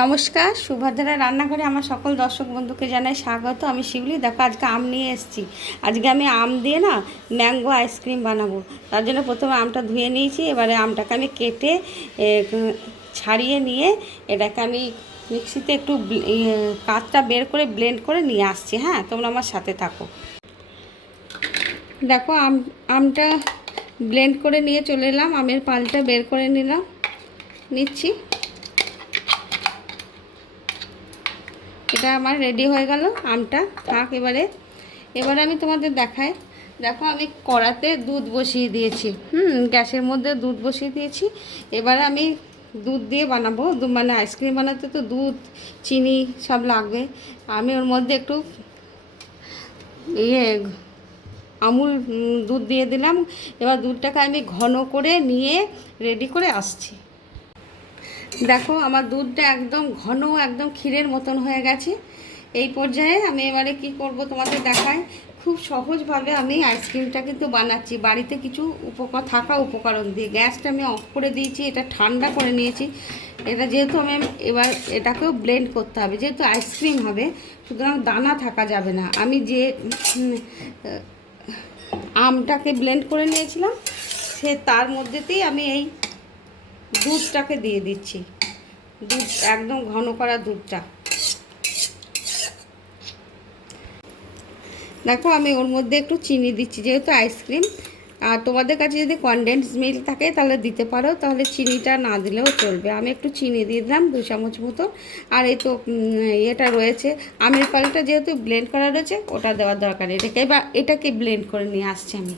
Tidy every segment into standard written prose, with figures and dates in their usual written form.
নমস্কার, সুভদ্রা রান্নাঘরে আমার সকল দর্শক বন্ধুকে জানাই স্বাগত। আমি শিউলি। দেখো, আজকে আম নিয়ে এসেছি। আজকে আমি আম দিয়ে না ম্যাঙ্গো আইসক্রিম বানাবো। তার জন্য প্রথমে আমটা ধুয়ে নিয়েছি। এবারে আমটাকে আমি কেটে ছাড়িয়ে নিয়ে এটাকে আমি মিক্সিতে একটু কাঠটা বের করে ব্লেন্ড করে নিয়ে আসছি। হ্যাঁ, তোমরা আমার সাথে থাকো। দেখো, আমটা ব্লেন্ড করে নিয়ে চলে এলাম। আমের পালটা বের করে নিচ্ছি। এটা আমার রেডি হয়ে গেল। আমটা থাক। এবারে আমি তোমাদের দেখাই। দেখো, আমি কড়াতে দুধ বসিয়ে দিয়েছি। গ্যাসের মধ্যে দুধ বসিয়ে দিয়েছি। এবারে আমি দুধ দিয়ে বানাবো। মানে আইসক্রিম বানাতে তো দুধ, চিনি সব লাগবে। আমি ওর মধ্যে একটু আমুল দুধ দিয়ে দিলাম। এবার দুধটাকে আমি ঘন করে নিয়ে রেডি করে আসছি। দেখো, আমার দুধটা একদম ঘন, একদম ক্ষীরের মতন হয়ে গেছে। এই পর্যায়ে আমি এবারে কি করব তোমাদের দেখাই। খুব সহজভাবে আমি আইসক্রিমটা কিন্তু বানাচ্ছি বাড়িতে কিছু উপকরণ দিয়ে। গ্যাসটা আমি অফ করে দিয়েছি। এটা ঠান্ডা করে নিয়েছি। এটা যেহেতু আমি এবার এটাকেও ব্লেন্ড করতে হবে, যেহেতু আইসক্রিম হবে, সুতরাং দানা থাকা যাবে না। আমি যে আমটাকে ব্লেন্ড করে নিয়েছিলাম তার মধ্যেতেই আমি এই দুধটাকে দিয়ে দিচ্ছি। দুধ একদম ঘন করা দুধটা। দেখো, আমি ওর মধ্যে একটু চিনি দিচ্ছি, যেহেতু আইসক্রিম। আর তোমাদের কাছে যদি কনডেন্স মিল্ক থাকে তাহলে দিতে পারো, তাহলে চিনিটা না দিলেও চলবে। আমি একটু চিনি দিয়ে দিলাম 2 চামচ মতো। আর এই তো এটা রয়েছে আমের পালটা, যেহেতু ব্লেন্ড করা রয়েছে, ওটা দেওয়ার দরকার নেই। এটাকে ব্লেন্ড করে নিয়ে আসছি আমি।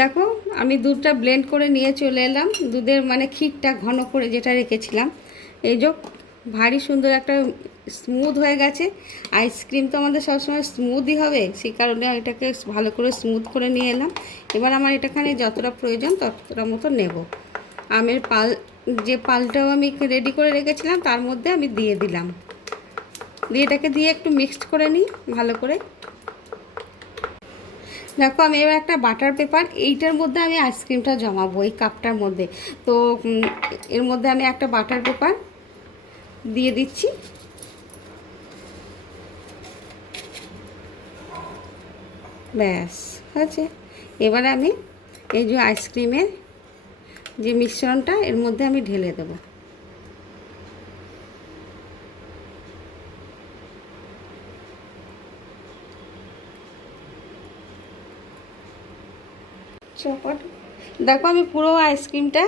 দেখো, আমি দুধটা ব্লেন্ড করে নিয়ে চলে এলাম। দুধের মানে ক্ষীরটা ঘন করে যেটা রেখেছিলাম, এই যে ভারী সুন্দর একটা স্মুথ হয়ে গেছে। আইসক্রিম তো আমাদের সবসময় স্মুথই হবে, সেই কারণে এটাকে ভালো করে স্মুথ করে নিয়ে এলাম। এবার আমার এটাখানে যতটা প্রয়োজন ততটা মতো নেব। আমের পালটাও আমি রেডি করে রেখেছিলাম, তার মধ্যে আমি দিয়ে দিলাম। এটাকে দিয়ে একটু মিক্সড করে নিই ভালো করে। দেখো, আমি এবার একটা বাটার পেপার, এইটার মধ্যে আমি আইসক্রিমটা জমাবো, এই কাপটার মধ্যে। তো এর মধ্যে আমি একটা বাটার পেপার দিয়ে দিচ্ছি। ব্যাস হয়েছে। এবারে আমি এই যে আইসক্রিমের যে মিশ্রণটা এর মধ্যে আমি ঢেলে দেবো। দেখো, আমি পুরো আইসক্রিমটা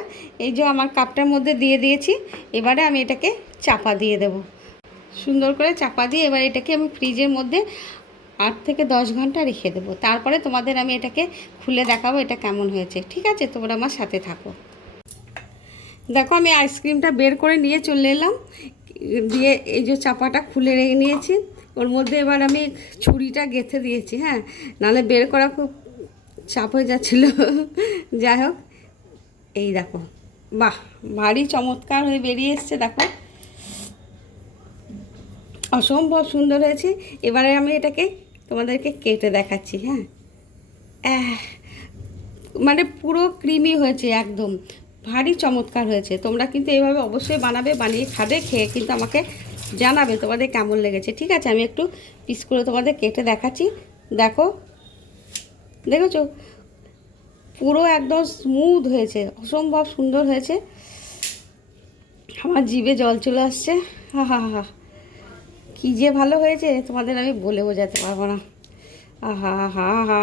এই যে আমার কাপটার মধ্যে দিয়ে দিয়েছি। এবারে আমি এটাকে চাপা দিয়ে দেব। সুন্দর করে চাপা দিয়ে এবার এটাকে আমি ফ্রিজের মধ্যে 8 থেকে 10 ঘন্টা রেখে দেবো। তারপরে তোমাদের আমি এটাকে খুলে দেখাবো এটা কেমন হয়েছে। ঠিক আছে, তোমরা আমার সাথে থাকো। দেখো, আমি আইসক্রিমটা বের করে নিয়ে চলে এলাম। দিয়ে এই যে চাপাটা খুলে রেখে নিয়েছি। ওর মধ্যে এবার আমি ছুরিটা গেঁথে দিয়েছি। হ্যাঁ, নাহলে বের করা খুব চাপ হয়ে যাচ্ছিলো। যাই হোক, এই দেখো, বাহ, ভারী চমৎকার হয়ে বেরিয়ে এসছে। দেখো, অসম্ভব সুন্দর হয়েছে। এবারে আমি এটাকে তোমাদেরকে কেটে দেখাচ্ছি। হ্যাঁ, মানে পুরো ক্রিমি হয়েছে, একদম ভারী চমৎকার হয়েছে। তোমরা কিন্তু এইভাবে অবশ্যই বানাবে, বানিয়ে খাবে, খেয়ে কিন্তু আমাকে জানাবে তোমাদের কেমন লেগেছে। ঠিক আছে, আমি একটু পিস করে তোমাদের কেটে দেখাচ্ছি। দেখো, দেখেছো, পুরো একদম স্মুথ হয়েছে, অসম্ভব সুন্দর হয়েছে। আমার জিভে জল চলে আসছে। হা হা হা, কী যে ভালো হয়েছে তোমাদের আমি বলে বোঝাতে পারবো না। আহা হা হা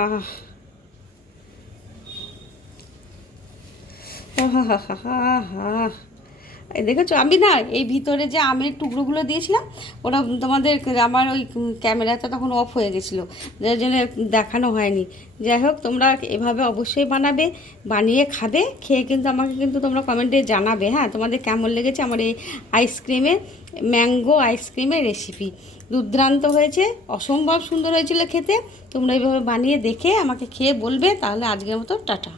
হা হা হা হা হা। দেখেছো, আমি না এই ভিতরে যে আমের টুকরোগুলো দিয়েছিলাম, ওটা তোমাদের আমার ওই ক্যামেরাটা তখন অফ হয়ে গেছিলো, যার জন্য দেখানো হয়নি। যাই হোক, তোমরা এভাবে অবশ্যই বানাবে, বানিয়ে খাবে, খেয়ে কিন্তু আমাকে কিন্তু তোমরা কমেন্টে জানাবে। হ্যাঁ, তোমাদের কেমন লেগেছে আমার এই ম্যাঙ্গো আইসক্রিমের রেসিপি। দুর্দান্ত হয়েছে, অসম্ভব সুন্দর হয়েছিল খেতে। তোমরা এইভাবে বানিয়ে দেখে আমাকে খেয়ে বলবে। তাহলে আজকের মতো টাটা।